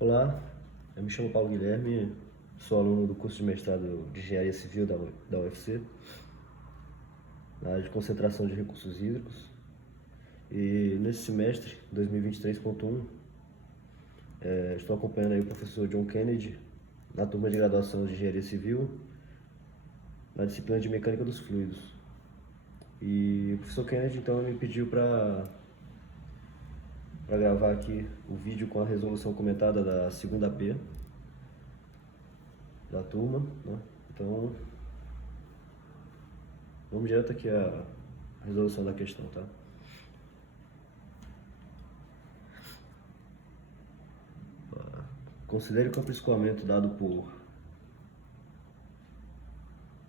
Olá, eu me chamo Paulo Guilherme, sou aluno do curso de mestrado de Engenharia Civil da UFC, na área de concentração de recursos hídricos. E nesse semestre, 2023.1, estou acompanhando aí o professor John Kennedy na turma de graduação de Engenharia Civil, na disciplina de Mecânica dos Fluidos. E o professor Kennedy então me pediu para gravar aqui o vídeo com a resolução comentada da segunda P da turma, né? Então, vamos direto aqui à resolução da questão, tá? Considere o campo de escoamento dado por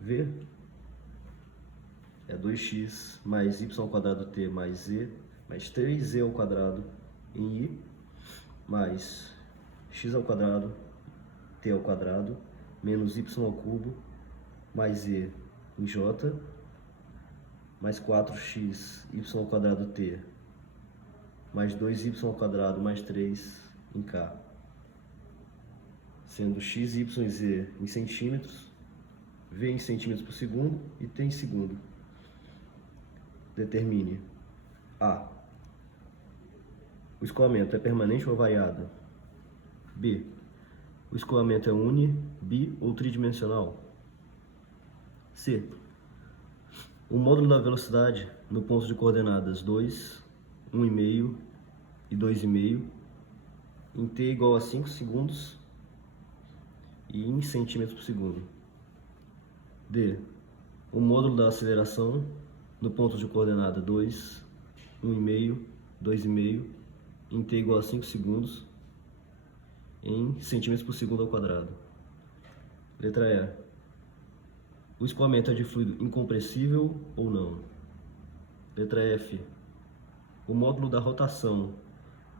V é 2x mais y² mais z mais 3z² em I mais x² t² menos y³ mais z em j mais 4x y² mais 2y² mais 3 em k, sendo x, y e z em centímetros, v em centímetros por segundo e t em segundo. Determine A. O escoamento é permanente ou variado? B. O escoamento é uni, bi ou tridimensional? C. O módulo da velocidade no ponto de coordenadas 2, 1,5 e 2,5 em t igual a 5 segundos e em centímetros por segundo. D. O módulo da aceleração no ponto de coordenada 2, 1,5, 2,5 em t igual a 5 segundos em centímetros por segundo ao quadrado. Letra E. O escoamento é de fluido incompressível ou não? Letra F. O módulo da rotação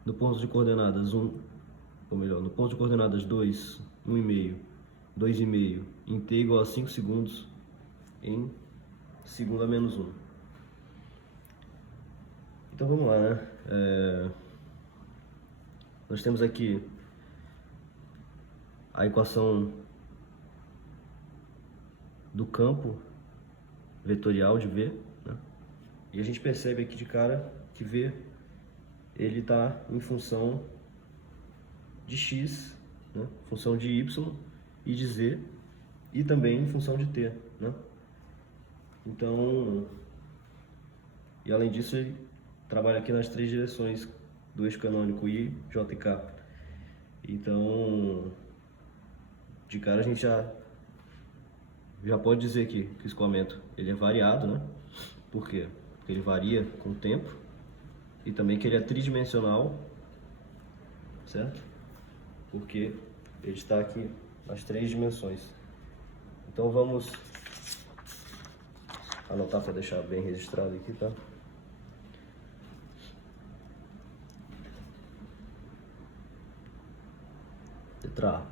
no ponto de coordenadas 1, ou melhor, no ponto de coordenadas 2, 1,5, 2,5 em t igual a 5 segundos em segundo a menos 1. Então vamos lá, né? Nós temos aqui a equação do campo vetorial de V, né? E a gente percebe aqui de cara que V ele está em função de x, né? Função de y e de z, e também em função de t, né? Então, e além disso, ele trabalha aqui nas três direções do eixo canônico I, J e K. Então, de cara a gente já pode dizer que o escoamento ele é variado, né? Por quê? Porque ele varia com o tempo, e também que ele é tridimensional, certo? Porque ele está aqui nas três dimensões. Então vamos anotar para deixar bem registrado aqui, tá? Letra A.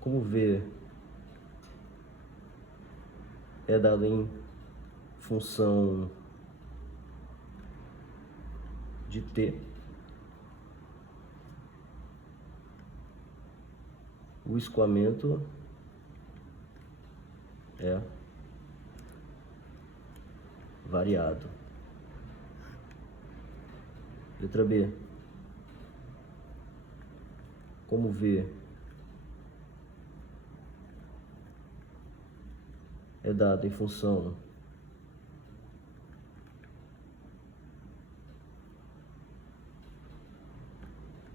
Como V é dado em função de t, o escoamento é variado. Letra B. Como V é dado em função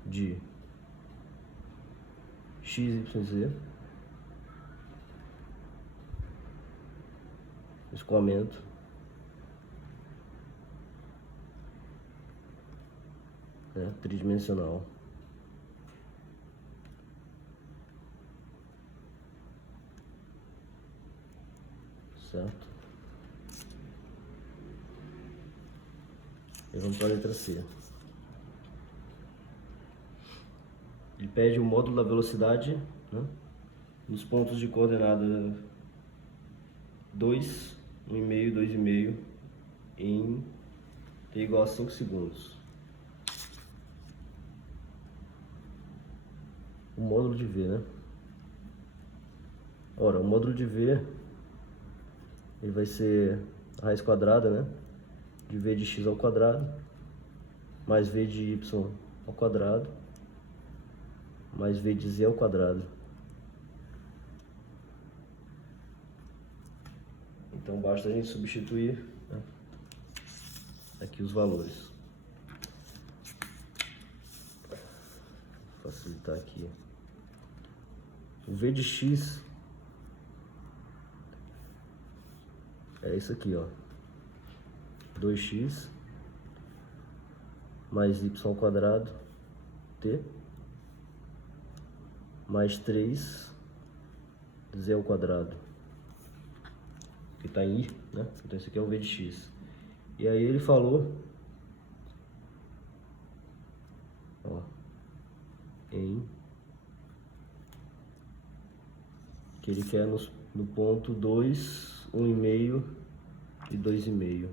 de x, y, z, o escoamento é tridimensional. Certo? E vamos para a letra C. Ele pede o módulo da velocidade, né, nos pontos de coordenada 2, 1,5, 2,5 em t igual a 5 segundos. O módulo de v, né? Ora, o módulo de v ele vai ser a raiz quadrada, né? De v de x ao quadrado, mais v de y ao quadrado, mais v de z ao quadrado. Então basta a gente substituir, né, aqui os valores. Vou facilitar aqui. O v de x é isso aqui, ó. 2x mais y ao quadrado t mais 3 z ao quadrado, que está em i, né? Então esse aqui é o v de x. E aí ele falou, ó, em que ele quer no ponto 2, 1,5 e 2,5.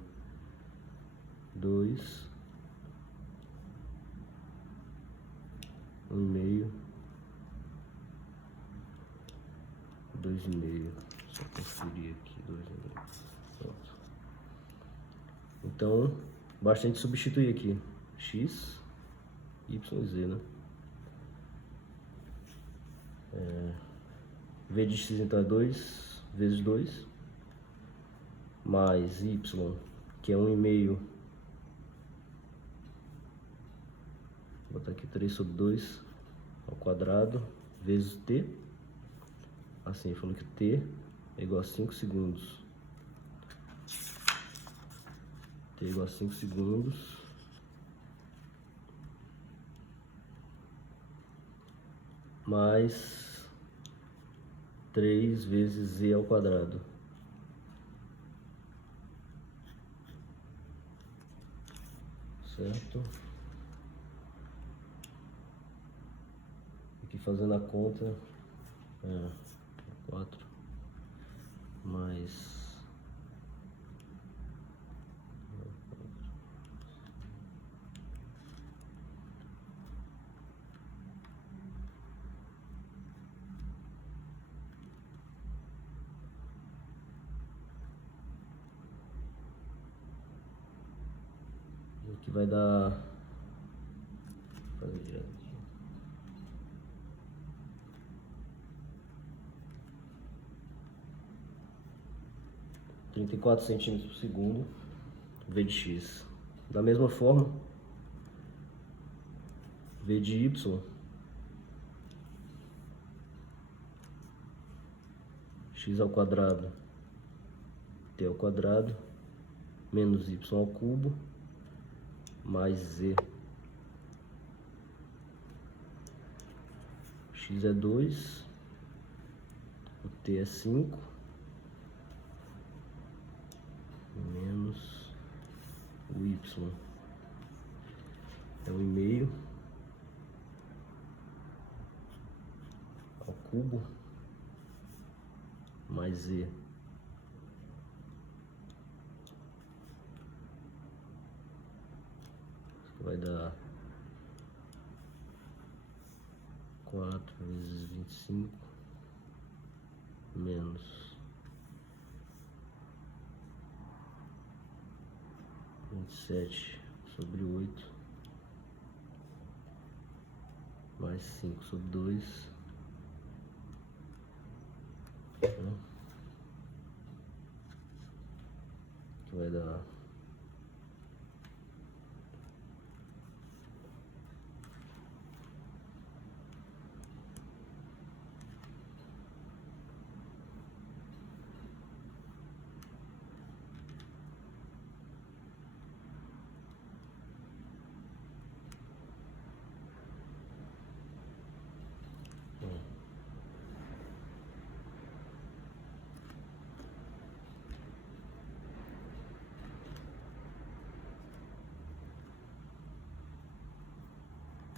2, 1,5, 2,5. Só conferir aqui, 2,5. Pronto. Então, basta a gente substituir aqui x, y e z, né? V de x então é 2 vezes 2, mais y, que é 1,5, vou botar aqui 3 sobre 2 ao quadrado, vezes t, assim, falou que t é igual a 5 segundos, t é igual a 5 segundos, mais 3 vezes z ao quadrado. Certo? Aqui fazendo a conta, 4 mais... Aqui vai dar... Vou fazer direto aqui. 34 centímetros por segundo, v de x. Da mesma forma, v de y, x ao quadrado, t ao quadrado, menos y ao cubo, mais z. X é 2, o t é 5, menos o y é 1,5 ao cubo, mais z. Vai dar 4 vezes 25 menos 27 sobre 8 mais 5 sobre 2, né? Que vai dar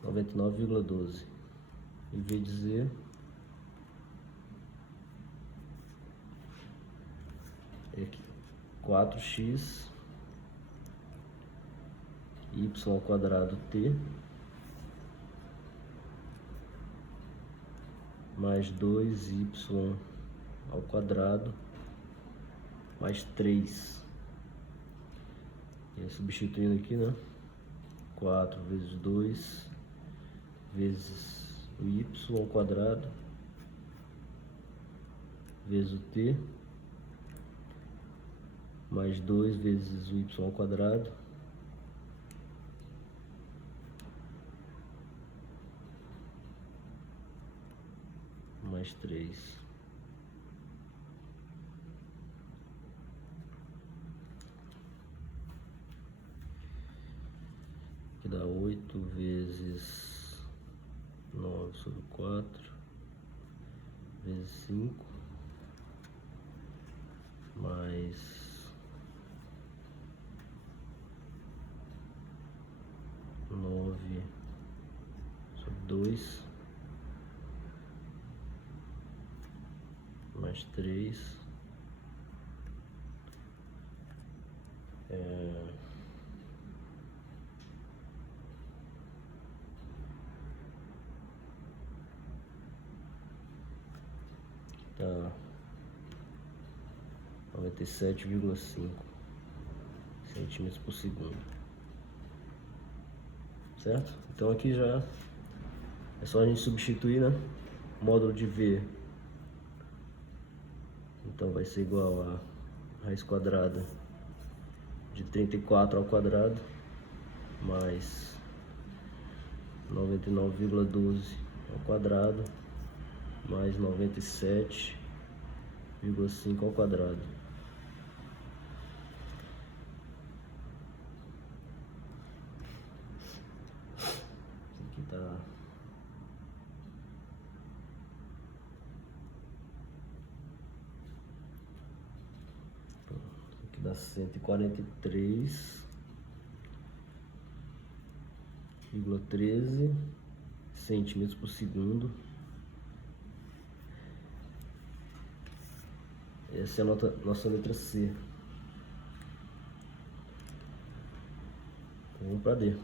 99,12. E v de z é aqui, 4x y ao quadrado t mais 2y ao quadrado mais 3. E aí, substituindo aqui, né? 4 vezes 2 vezes o y ao quadrado vezes o t mais 2 vezes o y ao quadrado mais 3. Que dá 8 vezes 9 sobre 4 vezes 5 mais 9 sobre 2 mais 3 tá 97,5 centímetros por segundo, certo? Então aqui já é só a gente substituir, né? Módulo de V, então vai ser igual a raiz quadrada de 34 ao quadrado mais 99,12 ao quadrado mais 97,5 ao quadrado. Aqui tá aqui dá 143,13 centímetros por segundo. Essa é a nossa letra C. Vamos para D.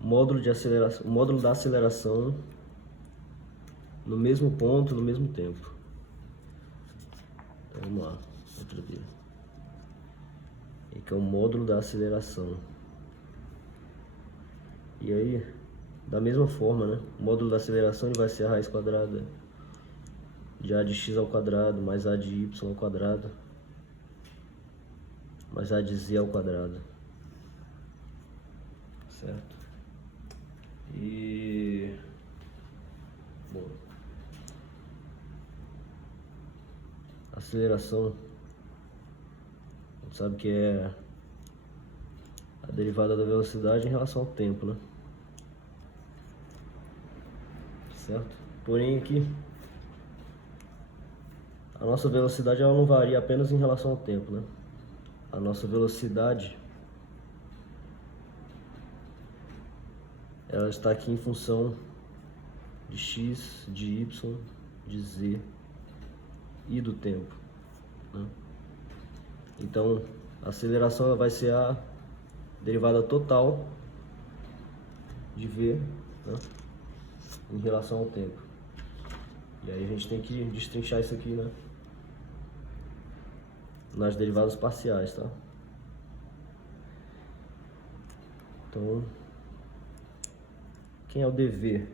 Módulo de aceleração, o módulo da aceleração no mesmo ponto, no mesmo tempo. Então, vamos lá, letra D. Que é o módulo da aceleração. E aí, da mesma forma, né? O módulo da aceleração ele vai ser a raiz quadrada de a de x ao quadrado mais a de y ao quadrado mais a de z ao quadrado, certo? E bom, aceleração, a gente sabe que é a derivada da velocidade em relação ao tempo, né? Certo? Porém aqui a nossa velocidade ela não varia apenas em relação ao tempo, né? A nossa velocidade ela está aqui em função de x, de y, de z e do tempo, né? Então a aceleração ela vai ser a derivada total de v, né, em relação ao tempo. E aí a gente tem que destrinchar isso aqui, né, nas derivadas parciais, tá? Então, quem é o dv?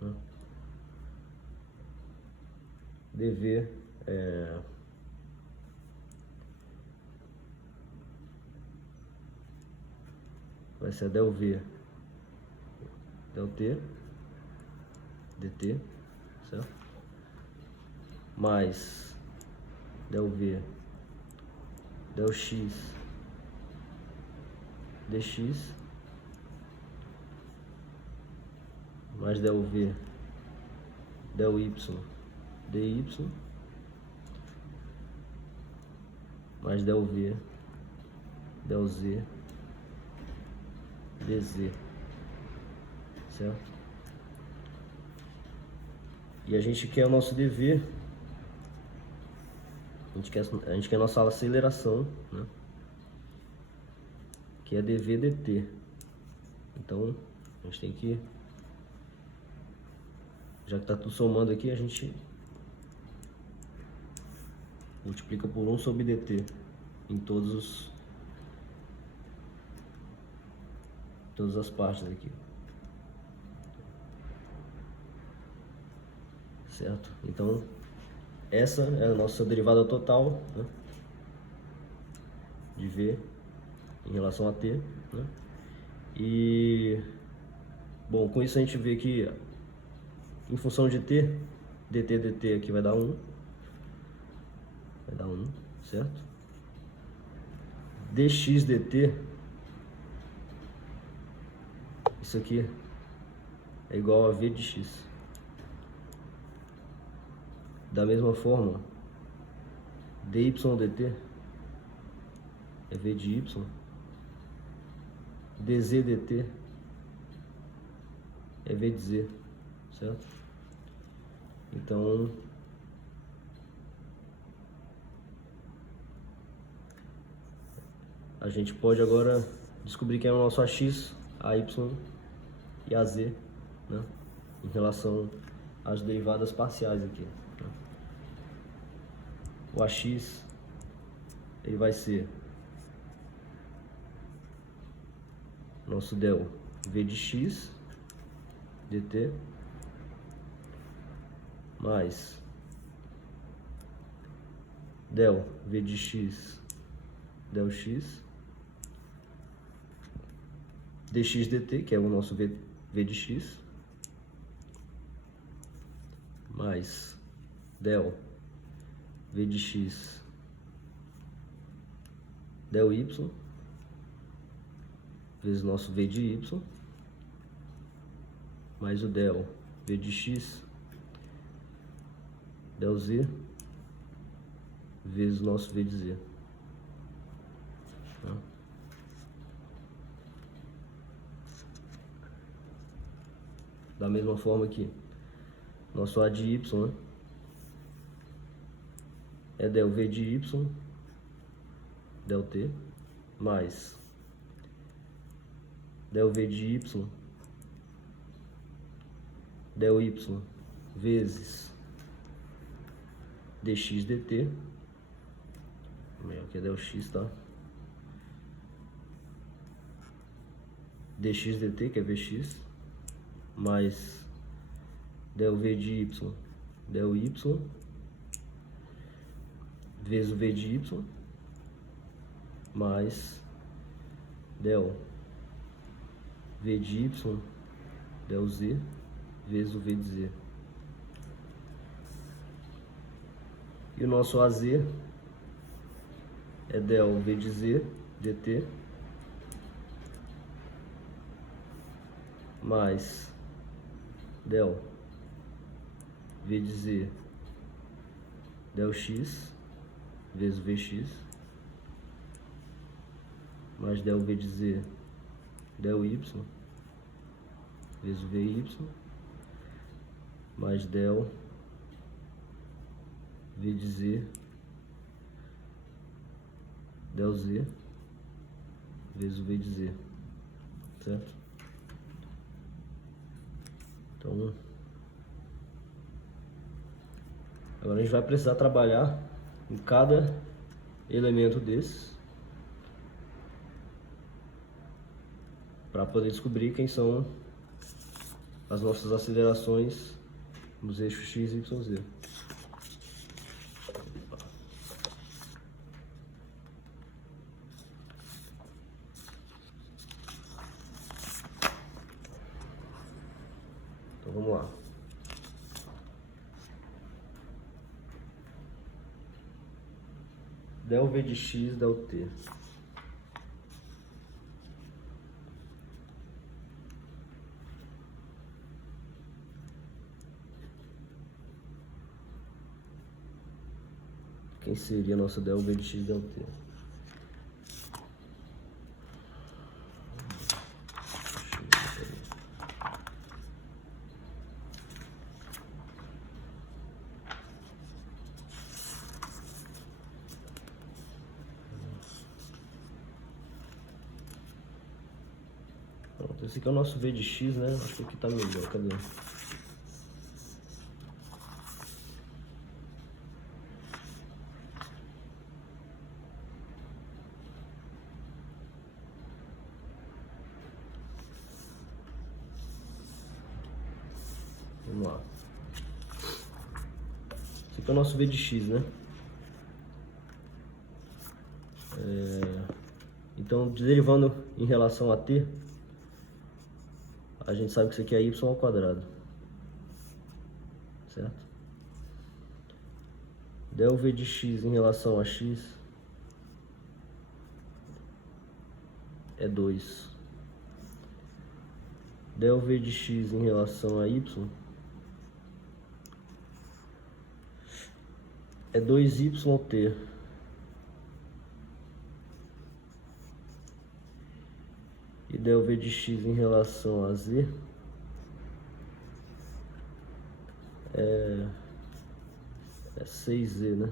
Né? dv vai ser del v, del t, dt, certo? Mais del v, del x, dx, mais del v, del y, dy, mais del v, del z, dz, certo? E a gente quer o nosso dv A gente quer a nossa aceleração, né? Que é dv dt. Então, a gente tem que, já que está tudo somando aqui, a gente multiplica por 1 sobre dt em todas as partes aqui. Certo? Então, essa é a nossa derivada total, né, de v em relação a t, né? E, bom, com isso a gente vê que em função de t, dt aqui vai dar 1, certo? Dx dt, isso aqui é igual a v de x. Da mesma forma, dy dt é v de y, dz dt é v de z, certo? Então, a gente pode agora descobrir quem é o nosso AX, AY e AZ, né, em relação às derivadas parciais aqui, né? O AX, ele vai ser nosso del v de x dt mais del v de x del x dx dt, que é o nosso v de x, mais del v de x del y vezes nosso v de y, mais o del v de x del z vezes nosso v de z. Tá? Da mesma forma que nosso a de y, né, é del v de y del t mais del v de y del y vezes dx dt, aqui é del x, tá? Dx dt, que é vx, mais del v de y del y vezes o v de y mais del v de y del z vezes o v de z. E o nosso AZ é del v de z dt mais del v de z del x vezes vx mais del v de z del y vezes vy mais del v de z del z vezes o v de z, certo? Então, agora a gente vai precisar trabalhar em cada elemento desses para poder descobrir quem são as nossas acelerações nos eixos x, y, z. Então vamos lá. Del v de x del t. Quem seria a nossa del v de x del t? Esse aqui é o nosso V de x, né? Acho que aqui tá melhor, cadê? Vamos lá. Esse aqui é o nosso V de x, né? Então, derivando em relação a t, a gente sabe que isso aqui é y ao quadrado, certo? Del V de x em relação a x é 2. Del V de x em relação a y é 2yt. E del V de x em relação a z é 6z, né?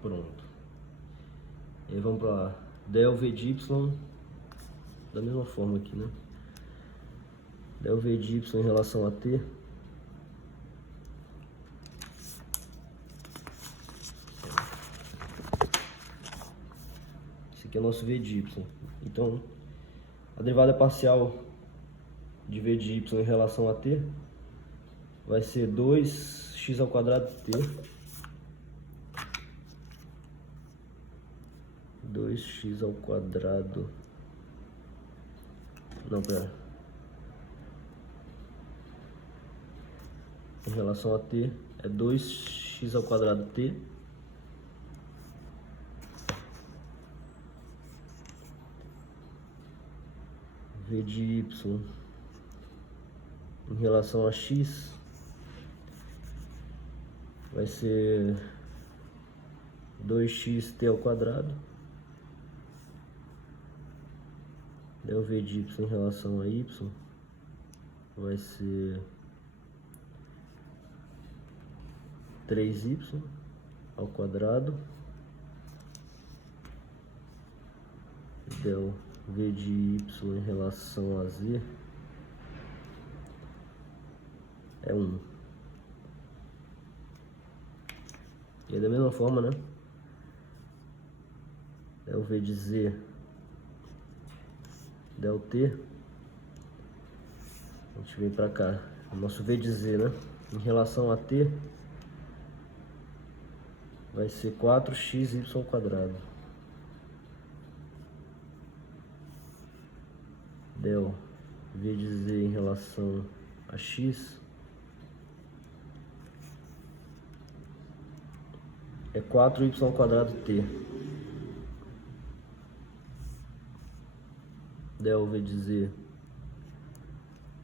Pronto. E aí vamos para del V de y da mesma forma aqui, né? Del V de y em relação a t esse aqui é o nosso V de y. Então, a derivada parcial de V de y em relação a t vai ser 2x ao quadrado t. 2x ao quadrado. Não, pera. Em relação a t é 2x ao quadrado t V de y em relação a x vai ser 2xt ao quadrado. Del V de y em relação a y vai ser 3y ao quadrado. Del V de y em relação a z é 1. E é da mesma forma, né? Del V de z del t, a gente vem para cá, o nosso V de z, né? Em relação a t vai ser 4xy ao quadrado. Del V de z em relação a x é 4y ao quadrado t. Del V de z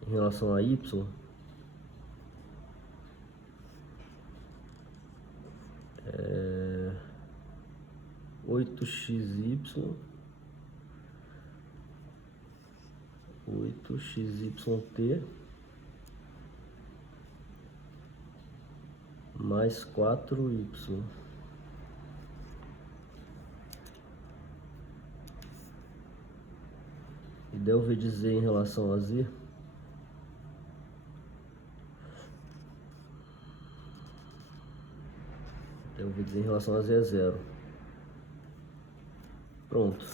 em relação a y é 8xy mais 4y. E del V de z em relação a z del V de z em relação a z é 0. Pronto.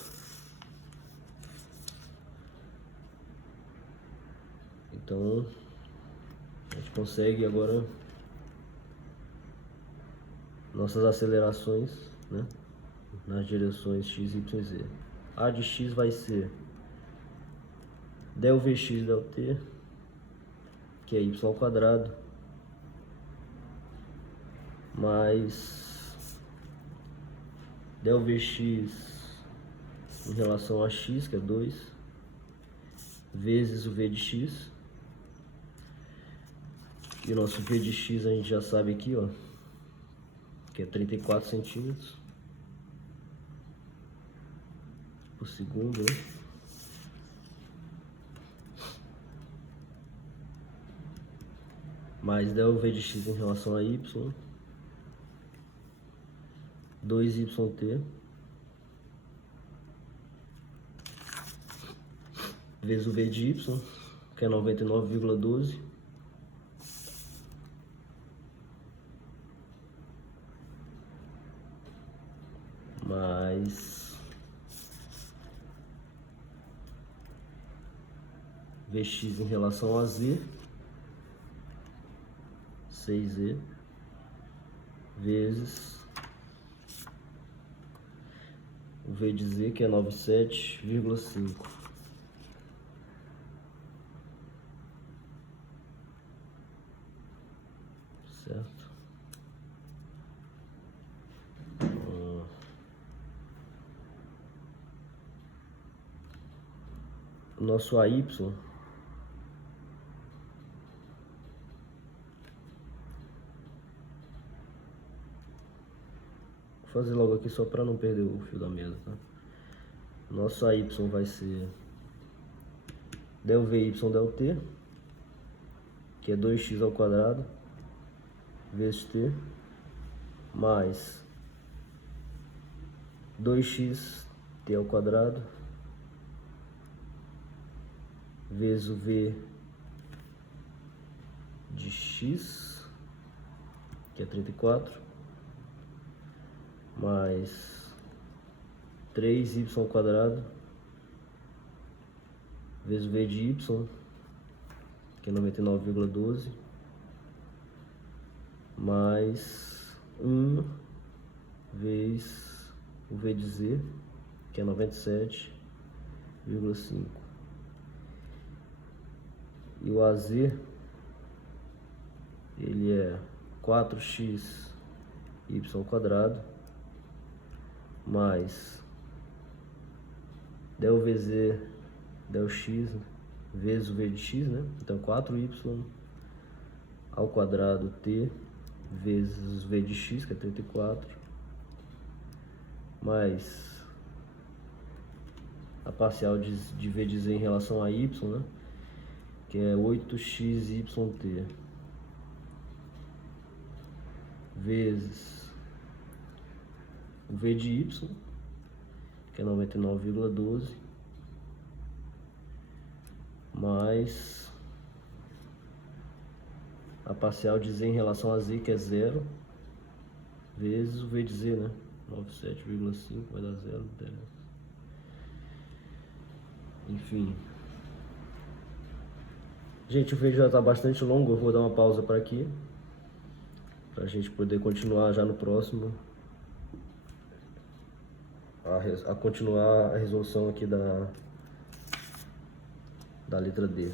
Então a gente consegue agora nossas acelerações, né, nas direções x, y e z. A de x vai ser del Vx del t, que é y ao quadrado, mais del Vx em relação a x, que é 2, vezes o V de x. E o nosso V de x a gente já sabe aqui, ó, que é 34 centímetros por segundo, né? mais del v de x em relação a y, 2yt, vezes o v de y, que é 99,12, mais vx em relação a z, 6z, vezes o v de z, que é 97,5. Certo? O nosso AY vou fazer logo aqui só para não perder o fio da meada, tá? Nosso AY vai ser del VY del T, que é 2x ao quadrado, vezes T, mais 2x T ao quadrado, vezes o V de x, que é 34, mais 3y ao quadrado, vezes o v de y, que é 99,12, mais 1 vezes o v de z, que é 97,5. E o AZ, ele é 4x y ao quadrado, mais del VZ del x vezes o v de x, né? Então 4y ao quadrado t vezes v de x, que é 34, mais a parcial de v de z em relação a y, né? Que é 8xyt, vezes o v de y, que é 99,12, mais a parcial de z em relação a z, que é 0, vezes o v de z, né? 97,5 vai dar 0, não interessa. Enfim. Gente, o vídeo já está bastante longo, eu vou dar uma pausa para aqui, para a gente poder continuar já no próximo, a continuar a resolução aqui da letra D.